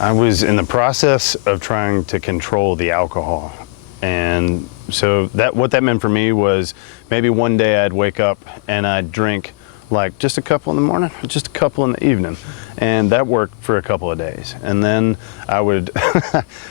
I was in the process of trying to control the alcohol. And so what that meant for me was maybe one day I'd wake up and I'd drink like just a couple in the morning, just a couple in the evening. And that worked for a couple of days. And then I would,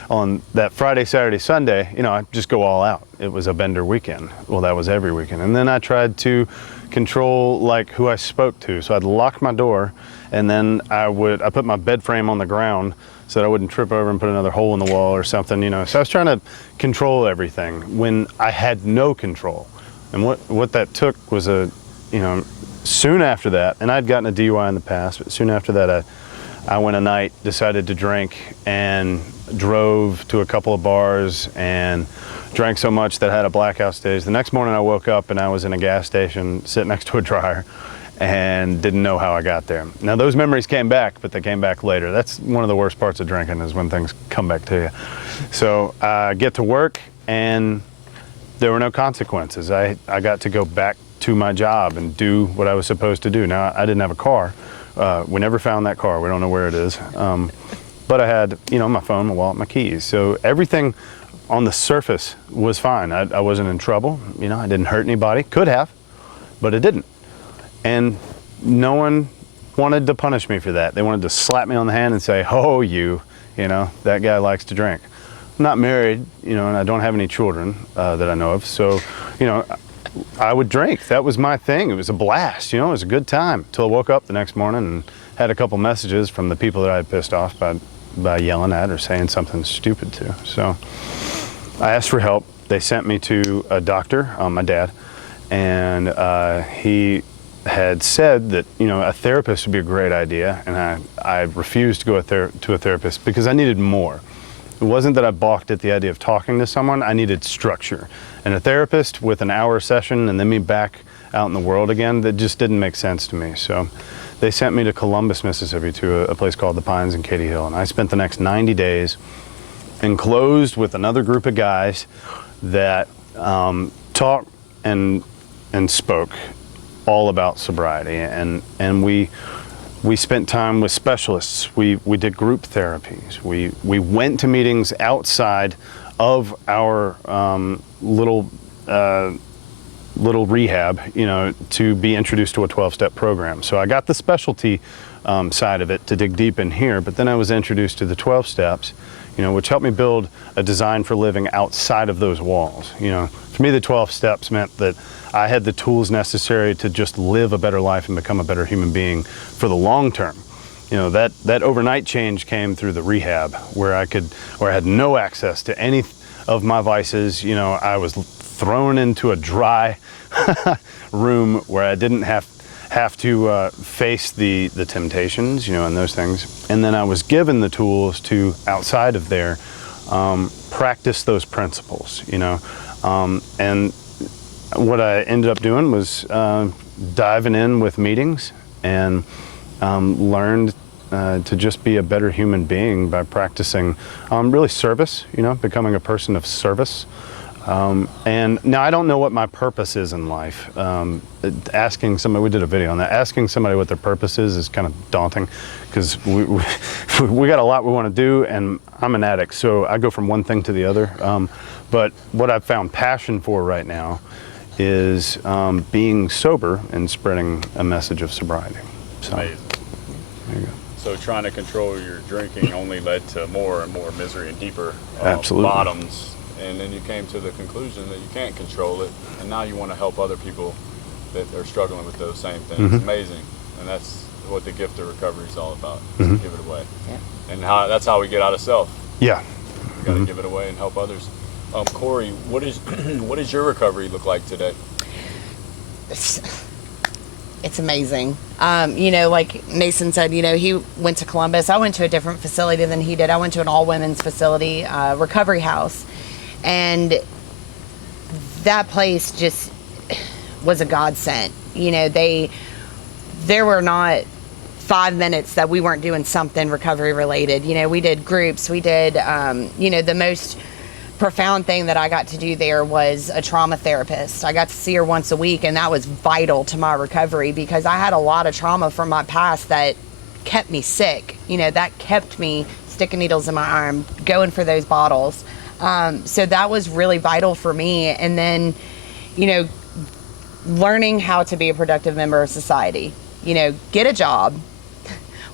on that Friday, Saturday, Sunday, I'd just go all out. It was a bender weekend. Well, that was every weekend. And then I tried to control like who I spoke to. So I'd lock my door, and then I put my bed frame on the ground so that I wouldn't trip over and put another hole in the wall or something, So I was trying to control everything when I had no control. And what that took was soon after that, and I'd gotten a DUI in the past, but soon after that, I went a night, decided to drink, and drove to a couple of bars and drank so much that I had a blackout stage. The next morning I woke up and I was in a gas station sitting next to a dryer and didn't know how I got there. Now those memories came back, but they came back later. That's one of the worst parts of drinking, is when things come back to you. So I get to work and there were no consequences. I got to go back to my job and do what I was supposed to do. Now I didn't have a car. We never found that car. We don't know where it is. But I had, my phone, my wallet, my keys. So everything on the surface was fine. I wasn't in trouble. I didn't hurt anybody. Could have, but it didn't. And no one wanted to punish me for that. They wanted to slap me on the hand and say, "Oh, that guy likes to drink." I'm not married, and I don't have any children that I know of. So, I would drink. That was my thing. It was a blast, it was a good time. Till I woke up the next morning and had a couple messages from the people that I had pissed off by yelling at or saying something stupid to. So I asked for help. They sent me to a doctor, my dad, and he had said that a therapist would be a great idea, and I refused to go to a therapist because I needed more. It wasn't that I balked at the idea of talking to someone. I needed structure, and a therapist with an hour session and then me back out in the world again, that just didn't make sense to me. So they sent me to Columbus, Mississippi, to a place called the Pines in Katy Hill, and I spent the next 90 days enclosed with another group of guys that talked and spoke all about sobriety, and we spent time with specialists. We did group therapies. We went to meetings outside of our little rehab, to be introduced to a 12-step program. So I got the specialty side of it to dig deep in here, but then I was introduced to the 12 steps, which helped me build a design for living outside of those walls. For me, the 12 steps meant that I had the tools necessary to just live a better life and become a better human being for the long term. That overnight change came through the rehab, where I had no access to any of my vices. I was thrown into a dry room where I didn't have to face the temptations, and those things. And then I was given the tools to, outside of there, practice those principles, and what I ended up doing was diving in with meetings, and learned to just be a better human being by practicing really service, becoming a person of service. And now I don't know what my purpose is in life. Asking somebody, we did a video on that, asking somebody what their purpose is kind of daunting, because we got a lot we want to do, and I'm an addict, so I go from one thing to the other. But what I've found passion for right now is being sober and spreading a message of sobriety. So, amazing. There you go. So trying to control your drinking only led to more and more misery and deeper Absolutely. bottoms. And then you came to the conclusion that you can't control it, and now you want to help other people that are struggling with those same things. Mm-hmm. Amazing. And that's what the gift of recovery is all about, Mm-hmm. to give it away. Yeah. And that's how we get out of self. Yeah. You got to give it away and help others. Corey, what does your recovery look like today? It's amazing. Like Mason said, he went to Columbus. I went to a different facility than he did. I went to an all-women's facility, recovery house. And that place just was a godsend. There were not 5 minutes that we weren't doing something recovery related. We did groups. We did, the most profound thing that I got to do there was a trauma therapist. I got to see her once a week, and that was vital to my recovery, because I had a lot of trauma from my past that kept me sick. That kept me sticking needles in my arm, going for those bottles. So that was really vital for me. And then, you know, learning how to be a productive member of society. You know, get a job,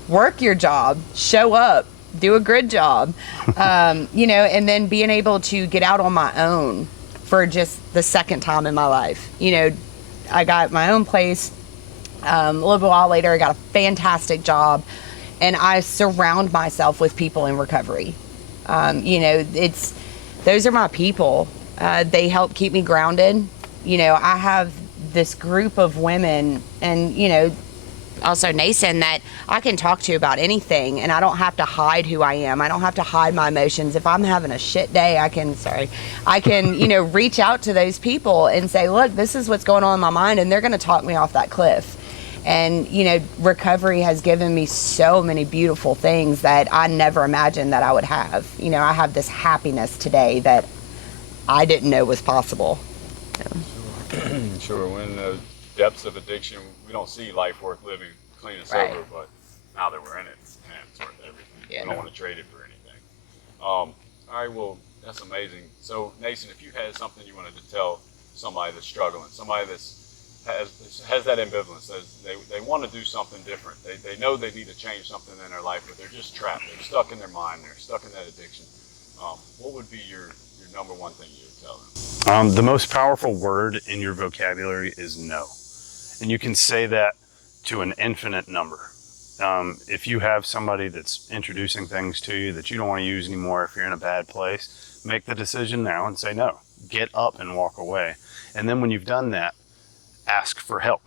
work your job, show up, do a good job, you know, and then being able to get out on my own for just the second time in my life. You know, I got my own place. A little bit while later, I got a fantastic job, and I surround myself with people in recovery. You know, those are my people. They help keep me grounded. You know, I have this group of women, and, you know, also Nason, that I can talk to about anything, and I don't have to hide who I am. I don't have to hide my emotions. If I'm having a shit day, I can, you know, reach out to those people and say, look, this is what's going on in my mind, and they're going to talk me off that cliff. And, you know, recovery has given me so many beautiful things that I never imagined that I would have. You know, I have this happiness today that I didn't know was possible. Sure, when the depths of addiction, we don't see life worth living clean and sober, Right. but now that we're in it, man, it's worth everything. Yeah. We don't want to trade it for anything. All right, well, that's amazing. So, Nathan, if you had something you wanted to tell somebody that's struggling, somebody has that ambivalence, they want to do something different. They know they need to change something in their life, but they're just trapped. They're stuck in their mind. They're stuck in that addiction. What would be your number one thing you would tell them? The most powerful word in your vocabulary is no. And you can say that to an infinite number. If you have somebody that's introducing things to you that you don't want to use anymore, if you're in a bad place, make the decision now and say no. Get up and walk away. And then when you've done that, ask for help.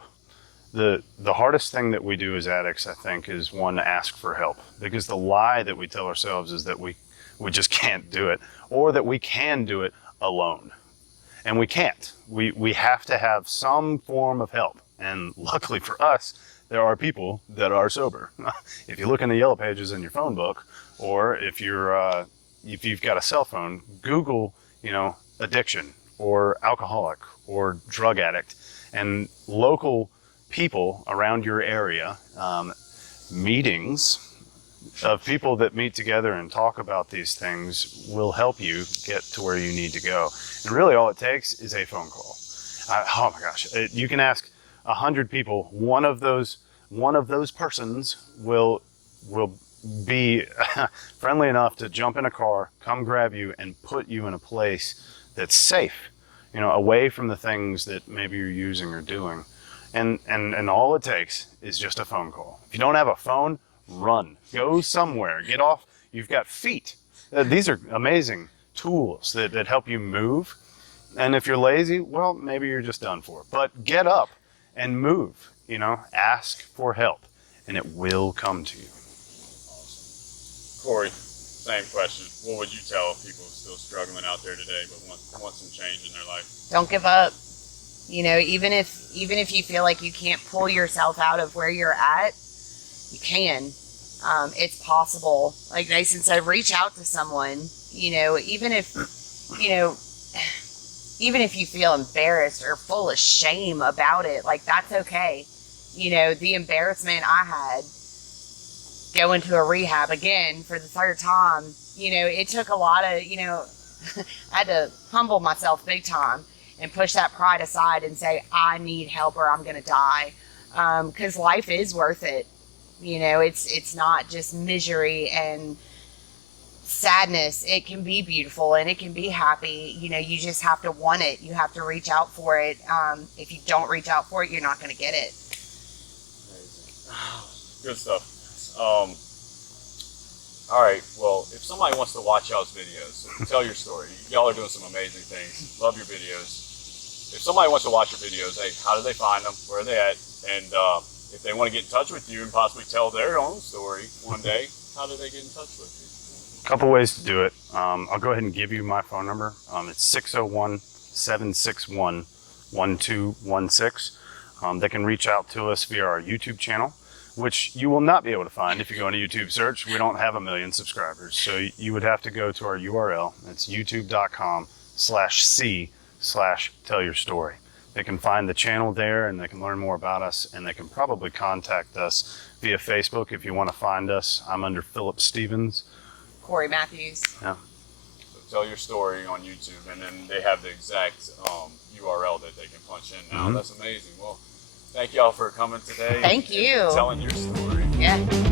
The hardest thing that we do as addicts, I think, is one, to ask for help. Because the lie that we tell ourselves is that we just can't do it, or that we can do it alone. And we can't. We have to have some form of help. And luckily for us, there are people that are sober. If you look in the yellow pages in your phone book, or if you've got a cell phone, Google, you know, addiction or alcoholic or drug addict, and local people around your area, meetings of people that meet together and talk about these things will help you get to where you need to go. And really all it takes is a phone call. Oh my gosh, you can ask 100 people. One of those persons will be friendly enough to jump in a car, come grab you, and put you in a place that's safe, you know, away from the things that maybe you're using or doing. And all it takes is just a phone call. If you don't have a phone, run. Go somewhere. Get off. You've got feet. These are amazing tools that help you move. And if you're lazy, well, maybe you're just done for. But get up and move. You know, ask for help, and it will come to you. Corey, same question. What would you tell people still struggling out there today but want some change in their life? Don't give up. You know, even if you feel like you can't pull yourself out of where you're at, you can. It's possible. Like Nathan said, reach out to someone. You know, even if you feel embarrassed or full of shame about it, like, that's okay. You know, the embarrassment I had going to a rehab again for the third time, you know, it took a lot of, you know, I had to humble myself big time and push that pride aside and say, I need help or I'm going to die. 'Cause life is worth it. You know, it's not just misery and sadness. It can be beautiful and it can be happy. You know, you just have to want it. You have to reach out for it. If you don't reach out for it, you're not going to get it. Amazing. Good stuff. All right, well, if somebody wants to watch y'all's videos, tell your story. Y'all are doing some amazing things. Love your videos. If somebody wants to watch your videos, hey, how do they find them? Where are they at? And if they want to get in touch with you and possibly tell their own story one day, how do they get in touch with you? A couple ways to do it. I'll go ahead and give you my phone number. It's 601-761-1216. They can reach out to us via our YouTube channel, which you will not be able to find if you go into YouTube search. We don't have 1 million subscribers. So you would have to go to our URL. It's youtube.com/c/tellyourstory. They can find the channel there, and they can learn more about us, and they can probably contact us via Facebook if you want to find us. I'm under Philip Stevens. Corey Matthews. Yeah. So tell your story on YouTube, and then they have the exact URL that they can punch in now. That's amazing. Well, thank y'all for coming today. Thank you. Telling your story. Yeah.